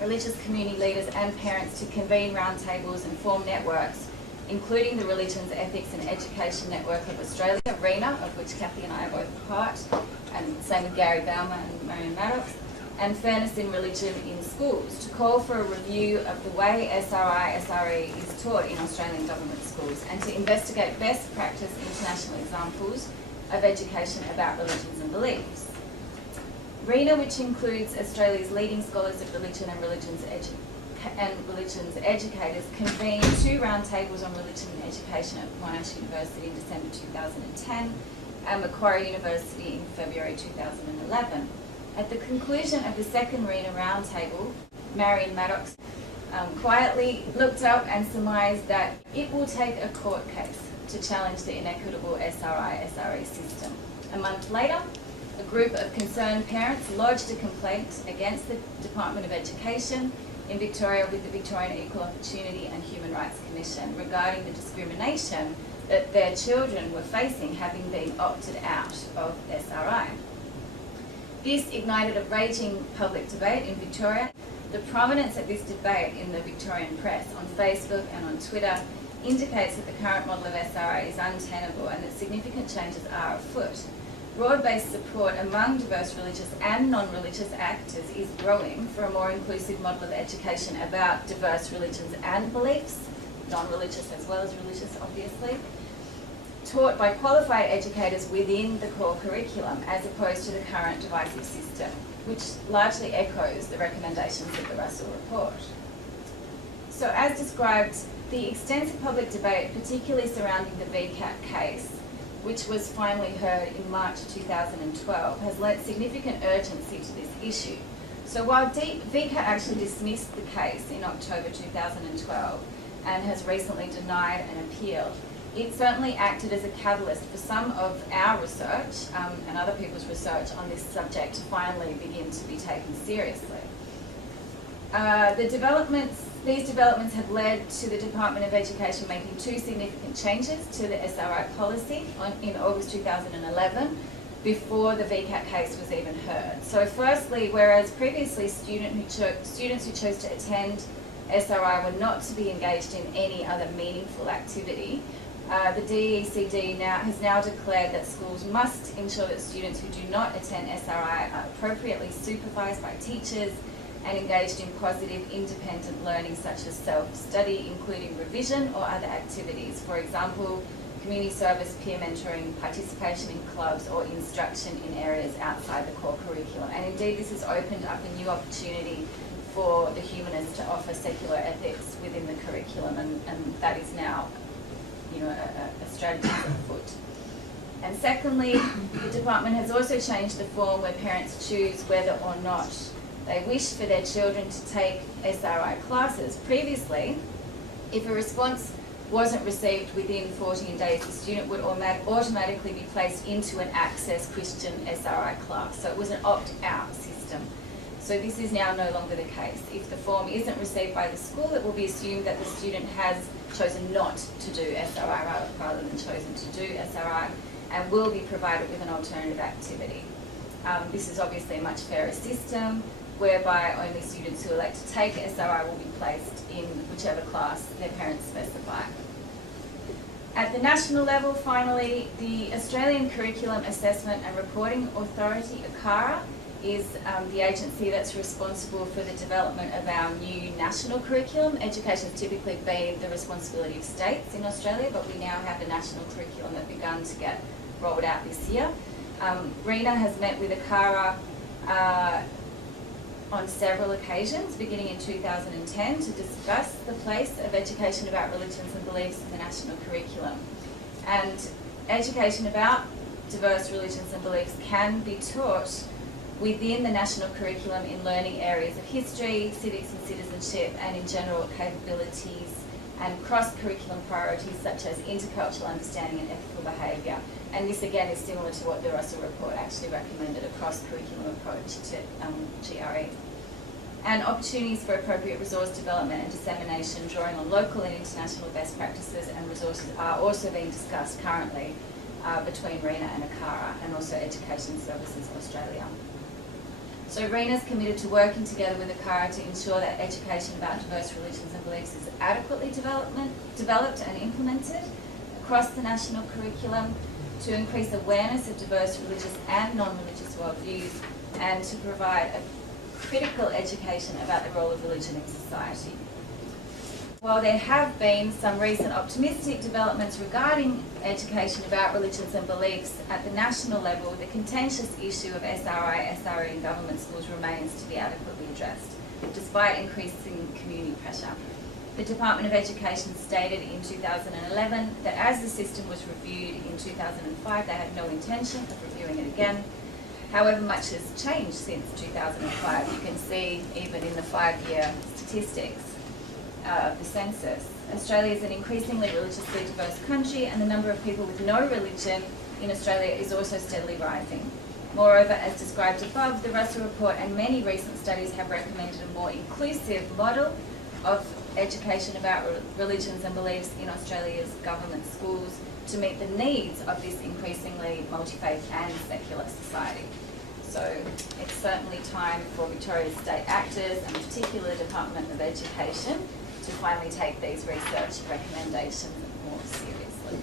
religious community leaders and parents to convene roundtables and form networks, including the Religions, Ethics and Education Network of Australia, RENA, of which Kathy and I are both part, and same with Gary Baumer and Marion Maddox, and Fairness in Religion in Schools, to call for a review of the way SRI/SRE is taught in Australian government schools, and to investigate best practice international examples of education about religions and beliefs. RENA, which includes Australia's leading scholars of religion and religions educators, convened 2 roundtables on religion and education at Monash University in December 2010 and Macquarie University in February 2011. At the conclusion of the second RENA roundtable, Marion Maddox quietly looked up and surmised that it will take a court case to challenge the inequitable SRI/SRE system. A month later, a group of concerned parents lodged a complaint against the Department of Education in Victoria with the Victorian Equal Opportunity and Human Rights Commission regarding the discrimination that their children were facing having been opted out of SRI. This ignited a raging public debate in Victoria. The prominence of this debate in the Victorian press, on Facebook and on Twitter, indicates that the current model of SRI is untenable and that significant changes are afoot. Broad-based support among diverse religious and non-religious actors is growing for a more inclusive model of education about diverse religions and beliefs, non-religious as well as religious, obviously, taught by qualified educators within the core curriculum as opposed to the current divisive system, which largely echoes the recommendations of the Russell Report. So as described, the extensive public debate, particularly surrounding the VCAT case, which was finally heard in March 2012, has lent significant urgency to this issue. So while VCAT actually dismissed the case in October 2012 and has recently denied an appeal, it certainly acted as a catalyst for some of our research and other people's research on this subject to finally begin to be taken seriously. These developments have led to the Department of Education making 2 significant changes to the SRI policy in August 2011 before the VCAT case was even heard. So firstly, whereas previously students who chose to attend SRI were not to be engaged in any other meaningful activity, the DECD has now declared that schools must ensure that students who do not attend SRI are appropriately supervised by teachers and engaged in positive independent learning such as self-study, including revision or other activities. For example, community service, peer mentoring, participation in clubs or instruction in areas outside the core curriculum. And indeed this has opened up a new opportunity for the humanists to offer secular ethics within the curriculum, and that is now a strategy afoot. And secondly, the department has also changed the form where parents choose whether or not they wish for their children to take SRI classes. Previously, if a response wasn't received within 14 days, the student would automatically be placed into an Access Christian SRI class. So it was an opt-out system. So this is now no longer the case. If the form isn't received by the school, it will be assumed that the student has chosen not to do SRI rather than chosen to do SRI, and will be provided with an alternative activity. This is obviously a much fairer system, whereby only students who elect to take SRI will be placed in whichever class their parents specify. At the national level, finally, the Australian Curriculum Assessment and Reporting Authority, ACARA, is the agency that's responsible for the development of our new national curriculum. Education has typically been the responsibility of states in Australia, but we now have a national curriculum that begun to get rolled out this year. RENA has met with ACARA on several occasions, beginning in 2010, to discuss the place of education about religions and beliefs in the national curriculum. And education about diverse religions and beliefs can be taught within the national curriculum in learning areas of history, civics and citizenship, and in general capabilities and cross-curriculum priorities such as intercultural understanding and ethical behaviour. And this again is similar to what the Russell Report actually recommended, a cross-curriculum approach to GRE. And opportunities for appropriate resource development and dissemination, drawing on local and international best practices and resources, are also being discussed currently between RENA and ACARA, and also Education Services Australia. So RENA's committed to working together with ACARA to ensure that education about diverse religions and beliefs is adequately developed and implemented across the national curriculum, to increase awareness of diverse religious and non-religious worldviews, and to provide a critical education about the role of religion in society. While there have been some recent optimistic developments regarding education about religions and beliefs at the national level, the contentious issue of SRI, SRE in government schools remains to be adequately addressed, despite increasing community pressure. The Department of Education stated in 2011 that as the system was reviewed in 2005, they had no intention of reviewing it again. However, much has changed since 2005. You can see even in the 5-year statistics of the census. Australia is an increasingly religiously diverse country, and the number of people with no religion in Australia is also steadily rising. Moreover, as described above, the Russell Report and many recent studies have recommended a more inclusive model of education about religions and beliefs in Australia's government schools to meet the needs of this increasingly multi-faith and secular society. So it's certainly time for Victoria's state actors, and particularly the Department of Education, to finally take these research recommendations more seriously.